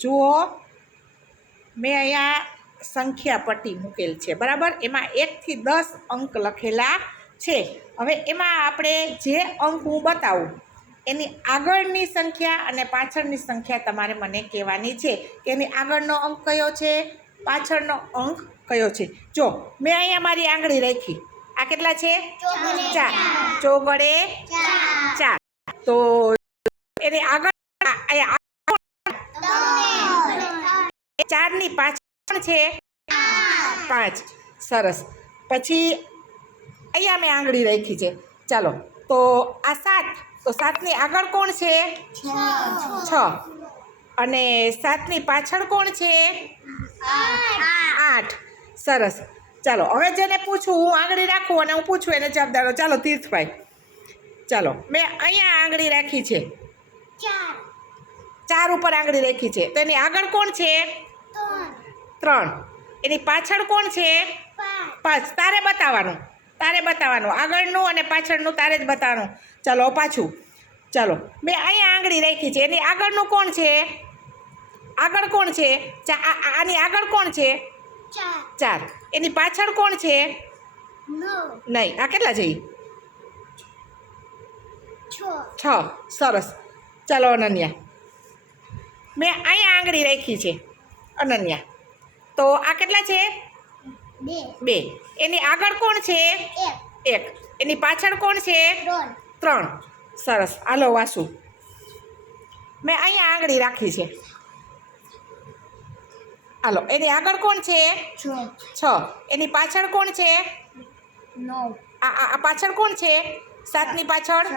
જુઓ મેં અહીંયા સંખ્યા પટ્ટી મૂકેલ છે બરાબર? એમાં એકથી દસ અંક લખેલા છે. હવે એમાં આપણે જે અંક હું બતાવું એની આગળની સંખ્યા અને પાછળની સંખ્યા તમારે મને કહેવાની છે કે એની આગળનો અંક કયો છે? પાછળનો અંક કયો છે? જો મેં અહીંયા મારી આંગળી રાખી. આ કેટલા છે? ચાર. ચોગડે ચાર. તો એની આગળ ચારની પાછળ છે. પાંચ. સરસ. પછી અહીંયા મેં આંગળી રાખી છે. ચાલો. તો આ સાત. તો સાતની આગળ કોણ છે? છ. અને સાતની પાછળ કોણ છે? આઠ. સરસ. ચાલો. હવે જેને પૂછું હું આંગળી રાખું અને હું પૂછું એને જવાબદારો ચાલો તીર્થભાઈ. ચાલો. મેં અહીંયા આંગળી રાખી છે. ચાર. ઉપર આંગળી રાખી છે. તો એની આગળ કોણ છે? ત્રણ. એની પાછળ કોણ છે? પાંચ. તારે બતાવવાનું. તારે બતાવવાનું. આગળનું અને પાછળનું તારે જ બતાવવાનું. ચાલો પાછું. ચાલો. મેં અહીંયા આંગળી રાખી છે. એની આગળનું કોણ છે? આગળ કોણ છે? આની આગળ કોણ છે? ચાર. એની પાછળ કોણ છે? નહીં. આ કેટલા છે? છ. સરસ. ચાલો અનન્યા. મેં અહીંયા આંગળી રાખી છે. અનન્યા. તો આ કેટલા છે? બે. એની આગળ કોણ છે? એક. એની પાછળ કોણ છે? ત્રણ. સરસ. હાલો વાસુ. મેં અહીંયા આંગળી રાખી છે. હાલો એની આગળ કોણ છે? છ. એની પાછળ કોણ છે? આ આ આ પાછળ કોણ છે? સાતની પાછળ?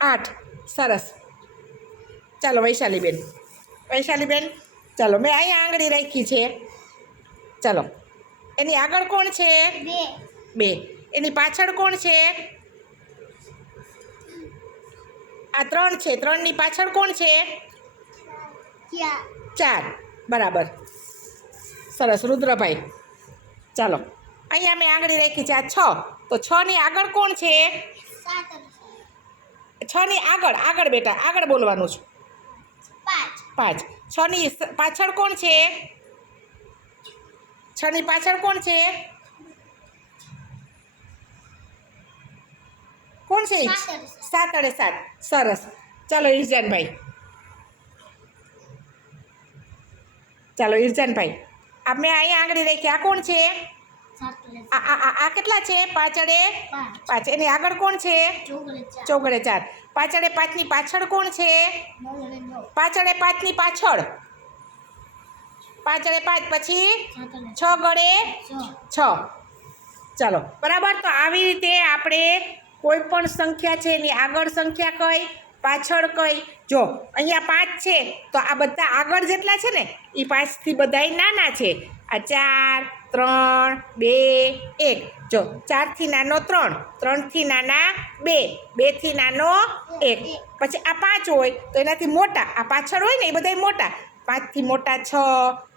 આઠ. સરસ. ચાલો વૈશાલીબેન. વૈશાલીબેન ચાલો મેં અહીંયા આંગળી રાખી છે. ચાલો એની આગળ કોણ છે? બે. એની પાછળ કોણ છે? આ ત્રણ છે. ત્રણની પાછળ કોણ છે? ચાર. બરાબર. સરસ રુદ્રભાઈ. ચાલો અહીંયા મેં આંગળી રાખી છે. આ છ. તો છની આગળ કોણ છે? છની આગળ આગળ બેટા આગળ બોલવાનું છે. પાંચ. છની પાછળ કોણ છે? છની પાછળ કોણ છે? કોણ છે? સાત અડે સાત. સરસ. ચાલો ઈરજાનભાઈ. ચાલો ઈરજાનભાઈ. આપણે અહીંયા આંગળી રાખી. આ કોણ છે? આ કેટલા છે? પાછળે? પાંચ. એની આગળ કોણ છે? ચોગડે ચાર. પાછળે પાંચની પાછળ કોણ છે? પાછળે પાંચની પાછળ. પાછળે પાંચ પછી? છ ગળે છ. ચાલો બરાબર? તો આવી રીતે આપણે કોઈ પણ સંખ્યા છે એની આગળ સંખ્યા કઈ પાછળ કઈ. જો અહીંયા પાંચ છે તો આ બધા આગળ જેટલા છે ને એ પાંચથી બધાય નાના છે. આ ચાર ત્રણ, બે, એક. જો, ચારથી નાનો ત્રણ, ત્રણથી નાના બે, બેથી નાનો એક. પછી આ પાંચ હોય, તો એનાથી મોટા, આ પાછળ હોય ને, એ બધાય મોટા. પાંચથી મોટા છ,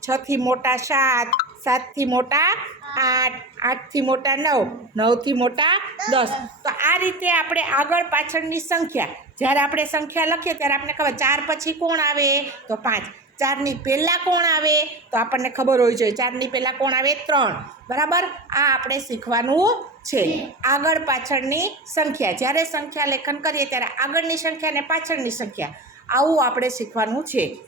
છથી મોટા સાત, સાતથી મોટા આઠ, આઠથી મોટા નવ, નવથી મોટા દસ. તો આ રીતે આપણે આગળ પાછળની સંખ્યા, જ્યારે આપણે સંખ્યા લખીએ, ત્યારે આપણને ખબર, ચાર પછી કોણ આવે? તો પાંચ. ચારની પહેલાં કોણ આવે? તો આપણને ખબર હોવી જોઈએ ચારની પહેલાં કોણ આવે? ત્રણ. બરાબર? આ આપણે શીખવાનું છે. આગળ પાછળની સંખ્યા. જ્યારે સંખ્યા લેખન કરીએ ત્યારે આગળની સંખ્યા અને પાછળની સંખ્યા. આવું આપણે શીખવાનું છે.